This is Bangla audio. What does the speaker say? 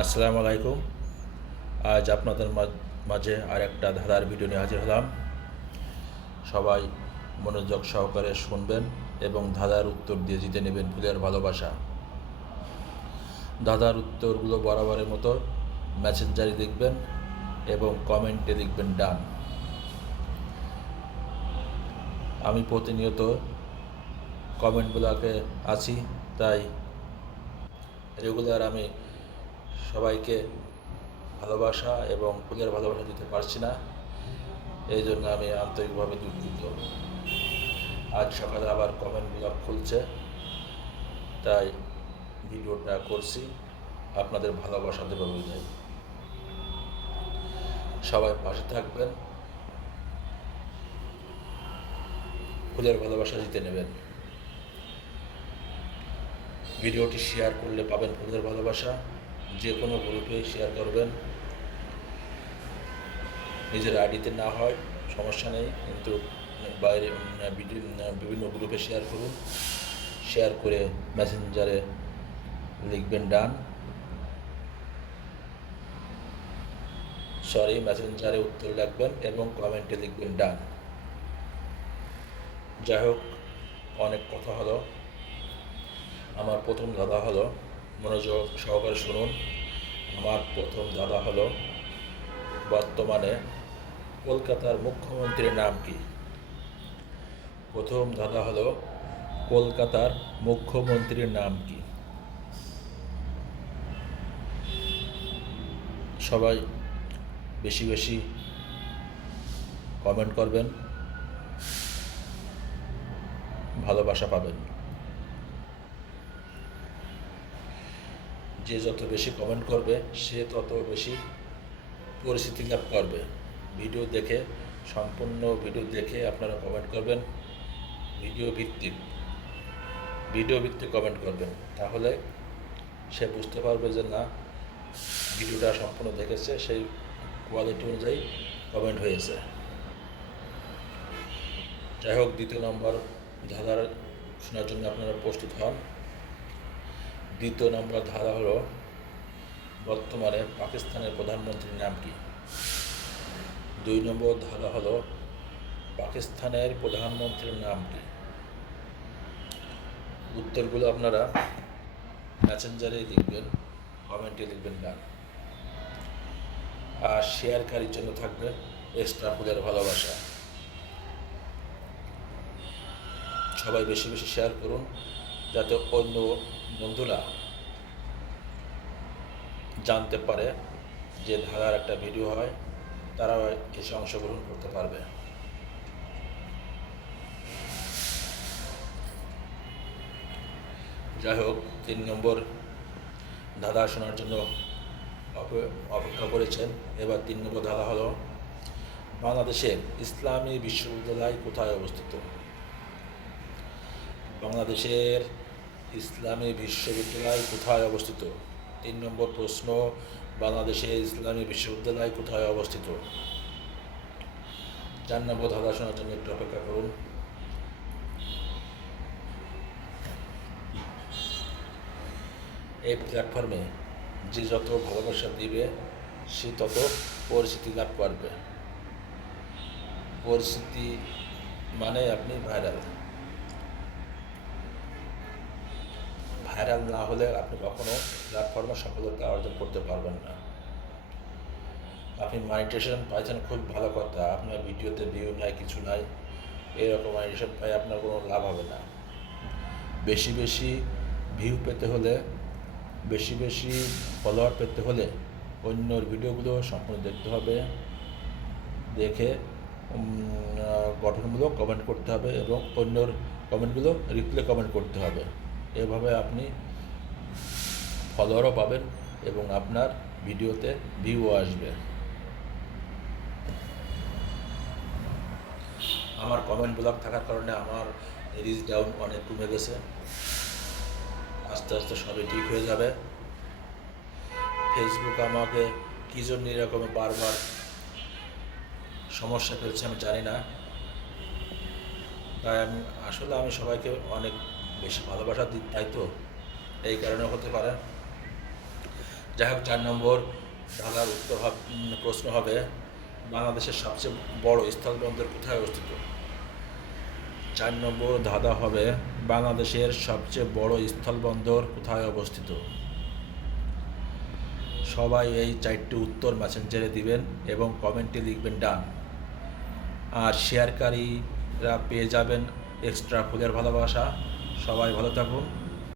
আসসালামু আলাইকুম। আজ আপনাদের মাঝে আর একটা ধাঁধার ভিডিও নিয়ে হাজির হলাম। সবাই মনোযোগ সহকারে শুনবেন এবং ধাঁধার উত্তর দিয়ে জিতে নেবেন ফুলের ভালোবাসা। ধাঁধার উত্তরগুলো বরাবরের মতো মেসেঞ্জারে লিখবেন এবং কমেন্টে লিখবেন ডান। আমি প্রতিনিয়ত কমেন্টগুলোকে আছি, তাই রেগুলার আমি সবাইকে ভালোবাসা এবং ফুলের ভালোবাসা দিতে পারছি না, এই জন্য আমি আন্তরিকভাবে দুঃখিত। আজ সকালে আবার কমেন্টগুলো খুলছে, তাই ভিডিওটা করছি আপনাদের ভালোবাসা দেব বুঝাই। সবাই পাশে থাকবেন, ফুলের ভালোবাসা জিতে নেবেন। ভিডিওটি শেয়ার করলে পাবেন ফুলের ভালোবাসা। যে কোনো গ্রুপে শেয়ার করবেন, নিজের আইডিতে না হয় সমস্যা নেই, কিন্তু বাইরে বিভিন্ন গ্রুপে শেয়ার করুন। শেয়ার করে মেসেঞ্জারে লিখবেন ডান, মেসেঞ্জারে উত্তর লিখবেন এবং কমেন্টে লিখবেন ডান। যাই হোক, অনেক কথা হলো। আমার প্রথম ধাঁধা হলো, মনোযোগ সহকারে শুনুন। আমার প্রথম ধাঁধা হলো, বর্তমানে কলকাতার মুখ্যমন্ত্রীর নাম কি? প্রথম ধাঁধা হলো, কলকাতার মুখ্যমন্ত্রীর নাম কি? সবাই বেশি বেশি কমেন্ট করবেন, ভালোবাসা পাবেন। যে যত বেশি কমেন্ট করবে সে তত বেশি পরিচিতি লাভ করবে। সম্পূর্ণ ভিডিও দেখে আপনারা কমেন্ট করবেন। ভিডিও ভিত্তিক কমেন্ট করবেন, তাহলে সে বুঝতে পারবে যে না, ভিডিওটা সম্পূর্ণ দেখেছে, সেই কোয়ালিটি অনুযায়ী কমেন্ট হয়েছে। যাই হোক, দ্বিতীয় নম্বর ধাঁধার শোনার জন্য আপনারা প্রস্তুত হন। দ্বিতীয় নম্বর ধাঁধা হলো, বর্তমানে পাকিস্তানের প্রধানমন্ত্রীর নাম কি? 2 নম্বর ধাঁধা হলো, পাকিস্তানের প্রধানমন্ত্রীর নাম কি? উত্তরগুলো আপনারা মেসেঞ্জারে লিখবেন, কমেন্টে লিখবেন ডান। আর শেয়ারকারীর জন্য থাকবে এক্সট্রা ফুলের ভালোবাসা। সবাই বেশি বেশি শেয়ার করুন, যাতে অন্য বন্ধুরা জানতে পারে যে ধারার একটা ভিডিও হয়, তারাও এসে অংশগ্রহণ করতে পারবে। যাই হোক, 3 নম্বর ধাঁধা শোনার জন্য অপেক্ষা করেছেন। এবার 3 নম্বর ধাঁধা হলো, বাংলাদেশের ইসলামী বিশ্ববিদ্যালয় কোথায় অবস্থিত? বাংলাদেশের ইসলামী বিশ্ববিদ্যালয় কোথায় অবস্থিত? 3 নম্বর প্রশ্ন, বাংলাদেশের ইসলামী বিশ্ববিদ্যালয় কোথায় অবস্থিত? 4 নম্বর ধাঁধা শোনার জন্য একটু অপেক্ষা করুন। এই প্ল্যাটফর্মে যে যত ভালোবাসা দিবে সে তত পরিচিতি লাভ করবে। পরিচিতি মানে আপনি ভাইরাল না হলে আপনি কখনো প্ল্যাটফর্মে সফলতা অর্জন করতে পারবেন না। আপনি মনিটাইজেশন পাইছেন, খুব ভালো কথা, আপনার ভিডিওতে ভিউ নাই, কিছু নাই, এরকম মনিটাইজেশন পাই আপনার কোনো লাভ হবে না। বেশি বেশি ভিউ পেতে হলে, বেশি বেশি ফলোয়ার পেতে হলে অন্যর ভিডিওগুলো সম্পূর্ণ দেখতে হবে, দেখে গঠনমূলক কমেন্ট করতে হবে এবং অন্যর কমেন্টগুলো রিপ্লাই কমেন্ট করতে হবে। এভাবে আপনি ফলোয়ারও পাবেন এবং আপনার ভিডিওতে ভিউও আসবে। আমার কমেন্ট ব্লক থাকার কারণে আমার রিচ ডাউন অনেক কমে গেছে। আস্তে আস্তে সবই ঠিক হয়ে যাবে। ফেসবুক আমাকে কী জন্য এরকম বারবার সমস্যা ফেলছে আমি জানি না। তাই আমি সবাইকে অনেক বেশি ভালোবাসা দিই, তাই তো এই কারণে হতে পারে। যাই হোক, 4 নম্বর ধাঁধার প্রশ্ন হবে, বাংলাদেশের সবচেয়ে বড় স্থলবন্দর কোথায় অবস্থিত? 4 নম্বর ধাঁধা হবে, বাংলাদেশের সবচেয়ে বড় স্থলবন্দর কোথায় অবস্থিত? সবাই এই 4টি উত্তর মেসেঞ্জারে দিবেন এবং কমেন্টে লিখবেন ডান। আর শেয়ারকারীরা পেয়ে যাবেন এক্সট্রা ফুলের ভালোবাসা। সবাই ভালো থাকুন।